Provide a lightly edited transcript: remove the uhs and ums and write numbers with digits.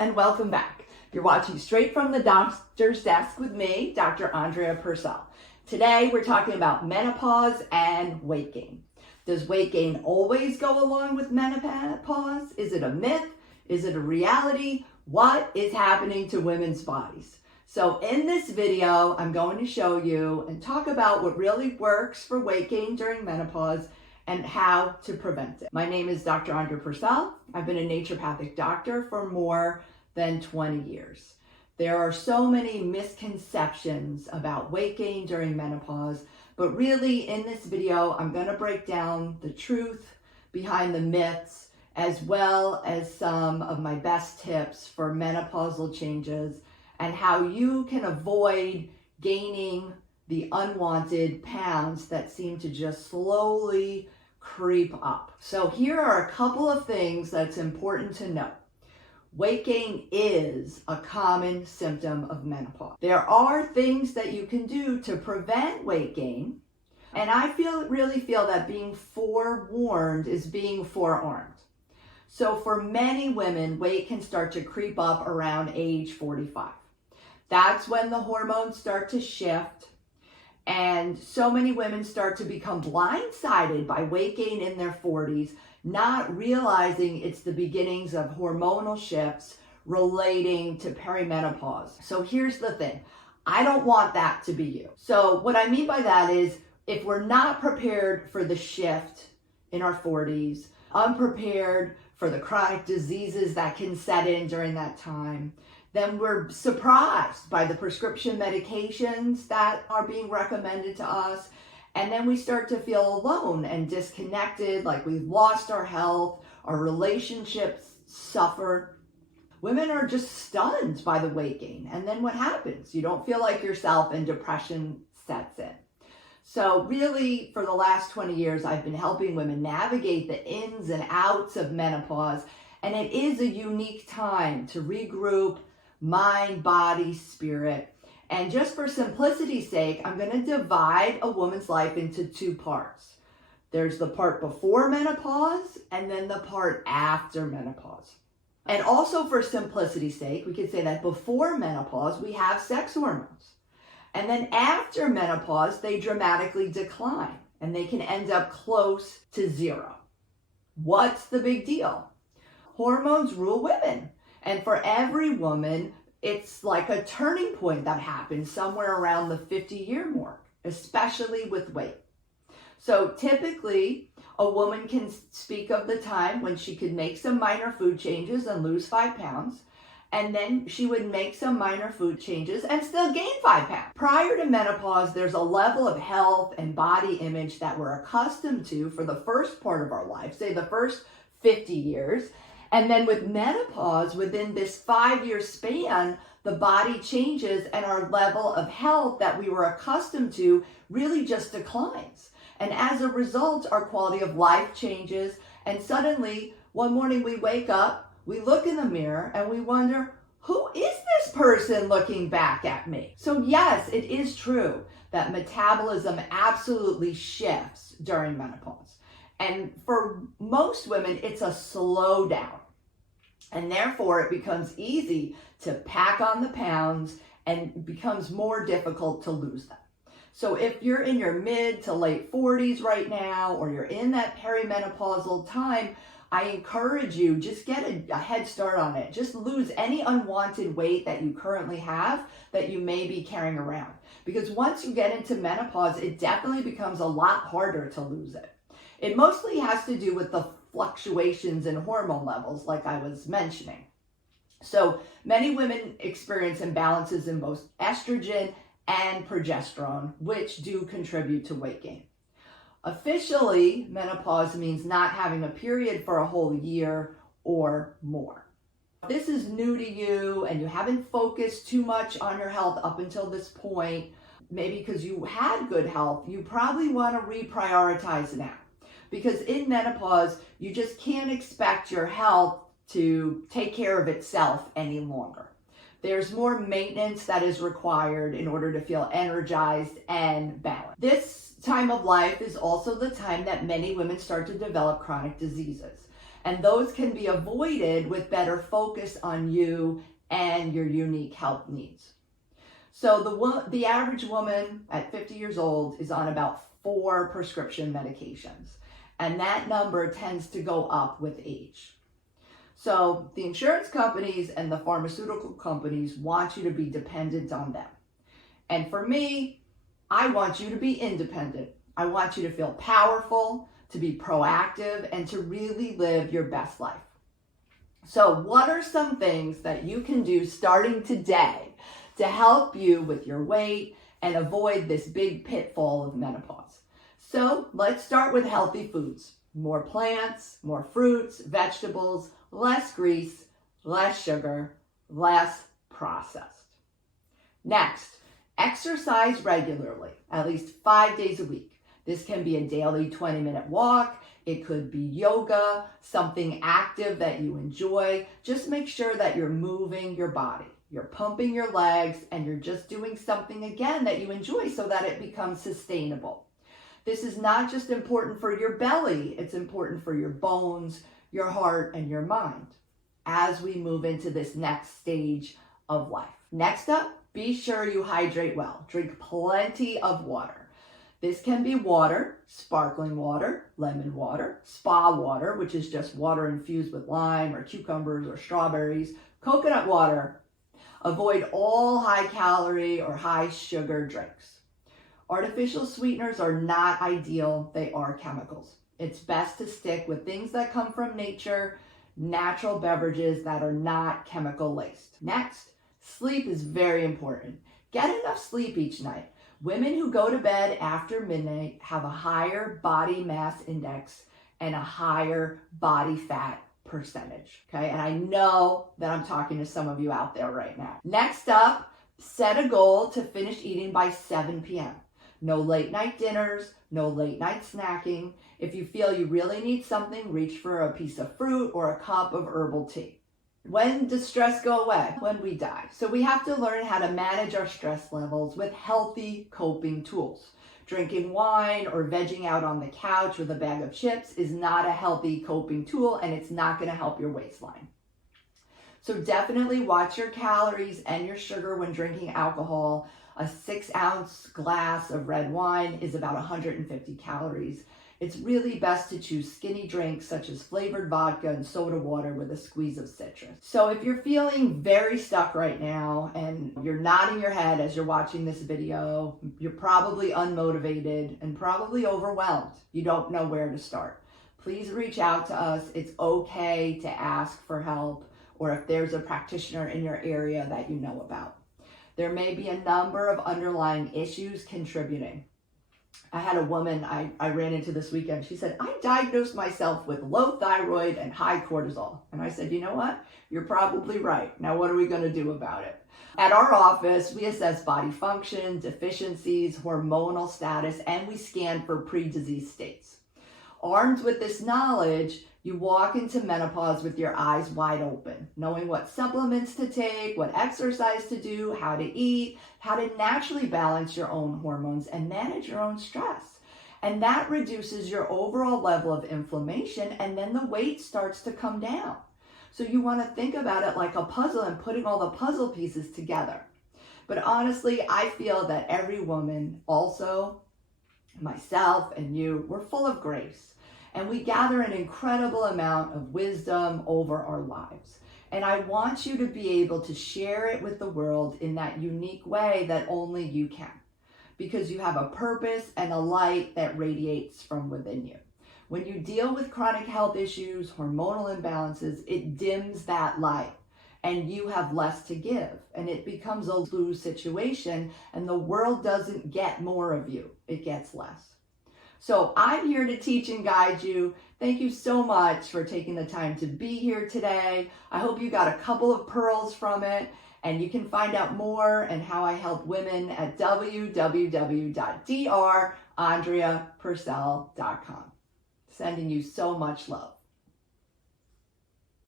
and welcome back. You're watching Straight from the Doctor's Desk with me, Dr. Andrea Purcell. Today we're talking about menopause and weight gain. Does weight gain always go along with menopause? Is it a myth? Is it a reality? What is happening to women's bodies? So in this video, I'm going to show you and talk about what really works for weight gain during menopause and how to prevent it. My name is Dr. Andrea Purcell. I've been a naturopathic doctor for more than 20 years. There are so many misconceptions about weight gain during menopause, but really in this video, I'm going to break down the truth behind the myths, as well as some of my best tips for menopausal changes and how you can avoid gaining the unwanted pounds that seem to just slowly creep up. So here are a couple of things that's important to know. Weight gain is a common symptom of menopause. There are things that you can do to prevent weight gain, and I really feel that being forewarned is being forearmed. So for many women, weight can start to creep up around age 45. That's when the hormones start to shift, and so many women start to become blindsided by weight gain in their 40s, not realizing it's the beginnings of hormonal shifts relating to perimenopause. So here's the thing. I don't want that to be you. So what I mean by that is if we're not prepared for the shift in our 40s, unprepared for the chronic diseases that can set in during that time, then we're surprised by the prescription medications that are being recommended to us. And then we start to feel alone and disconnected, like we've lost our health, our relationships suffer. Women are just stunned by the weight gain. And then what happens? You don't feel like yourself and depression sets in. So really, for the last 20 years, I've been helping women navigate the ins and outs of menopause. And it is a unique time to regroup mind, body, spirit. And just for simplicity's sake, I'm going to divide a woman's life into two parts. There's the part before menopause and then the part after menopause. And also for simplicity's sake, we could say that before menopause, we have sex hormones. And then after menopause, they dramatically decline and they can end up close to zero. What's the big deal? Hormones rule women. And for every woman, it's like a turning point that happens somewhere around the 50-year mark, especially with weight. So typically, a woman can speak of the time when she could make some minor food changes and lose 5 pounds, and then she would make some minor food changes and still gain 5 pounds. Prior to menopause, there's a level of health and body image that we're accustomed to for the first part of our life, say the first 50 years. And then with menopause, within this 5-year span, the body changes and our level of health that we were accustomed to really just declines. And as a result, our quality of life changes. And suddenly, one morning we wake up, we look in the mirror and we wonder, who is this person looking back at me? So yes, it is true that metabolism absolutely shifts during menopause. And for most women, it's a slowdown. And therefore, it becomes easy to pack on the pounds and becomes more difficult to lose them. So if you're in your mid to late 40s right now, or you're in that perimenopausal time, I encourage you, just get a head start on it. Just lose any unwanted weight that you currently have that you may be carrying around. Because once you get into menopause, it definitely becomes a lot harder to lose it. It mostly has to do with the fluctuations in hormone levels, like I was mentioning. So many women experience imbalances in both estrogen and progesterone, which do contribute to weight gain. Officially, menopause means not having a period for a whole year or more. If this is new to you and you haven't focused too much on your health up until this point, maybe because you had good health, you probably want to reprioritize now. Because in menopause, you just can't expect your health to take care of itself any longer. There's more maintenance that is required in order to feel energized and balanced. This time of life is also the time that many women start to develop chronic diseases. And those can be avoided with better focus on you and your unique health needs. So the average woman at 50 years old is on about 4 prescription medications. And that number tends to go up with age. So the insurance companies and the pharmaceutical companies want you to be dependent on them. And for me, I want you to be independent. I want you to feel powerful, to be proactive, and to really live your best life. So what are some things that you can do starting today to help you with your weight and avoid this big pitfall of menopause? So let's start with healthy foods. More plants, more fruits, vegetables, less grease, less sugar, less processed. Next, exercise regularly, at least 5 days a week. This can be a daily 20-minute walk. It could be yoga, something active that you enjoy. Just make sure that you're moving your body. You're pumping your legs, and you're just doing something again that you enjoy so that it becomes sustainable. This is not just important for your belly, it's important for your bones, your heart, and your mind as we move into this next stage of life. Next up, be sure you hydrate well. Drink plenty of water. This can be water, sparkling water, lemon water, spa water, which is just water infused with lime or cucumbers or strawberries, coconut water. Avoid all high calorie or high sugar drinks. Artificial sweeteners are not ideal, they are chemicals. It's best to stick with things that come from nature, natural beverages that are not chemical laced. Next, sleep is very important. Get enough sleep each night. Women who go to bed after midnight have a higher body mass index and a higher body fat percentage, okay? And I know that I'm talking to some of you out there right now. Next up, set a goal to finish eating by 7 p.m. No late night dinners, no late night snacking. If you feel you really need something, reach for a piece of fruit or a cup of herbal tea. When does stress go away? When we die. So we have to learn how to manage our stress levels with healthy coping tools. Drinking wine or vegging out on the couch with a bag of chips is not a healthy coping tool, and it's not going to help your waistline. So definitely watch your calories and your sugar when drinking alcohol. A 6-ounce glass of red wine is about 150 calories. It's really best to choose skinny drinks such as flavored vodka and soda water with a squeeze of citrus. So if you're feeling very stuck right now and you're nodding your head as you're watching this video, you're probably unmotivated and probably overwhelmed. You don't know where to start. Please reach out to us. It's okay to ask for help, or if there's a practitioner in your area that you know about. There may be a number of underlying issues contributing. I had a woman I ran into this weekend. She said, I diagnosed myself with low thyroid and high cortisol. And I said, you know what? You're probably right. Now, what are we going to do about it? At our office, we assess body function, deficiencies, hormonal status, and we scan for pre-disease states. Armed with this knowledge, you walk into menopause with your eyes wide open, knowing what supplements to take, what exercise to do, how to eat, how to naturally balance your own hormones and manage your own stress. And that reduces your overall level of inflammation, and then the weight starts to come down. So you want to think about it like a puzzle and putting all the puzzle pieces together. But honestly, I feel that every woman, also myself and you, we're full of grace. And we gather an incredible amount of wisdom over our lives. And I want you to be able to share it with the world in that unique way that only you can. Because you have a purpose and a light that radiates from within you. When you deal with chronic health issues, hormonal imbalances, it dims that light. And you have less to give. And it becomes a lose situation. And the world doesn't get more of you. It gets less. So I'm here to teach and guide you. Thank you so much for taking the time to be here today. I hope you got a couple of pearls from it, and you can find out more and how I help women at www.drandreapurcell.com. Sending you so much love.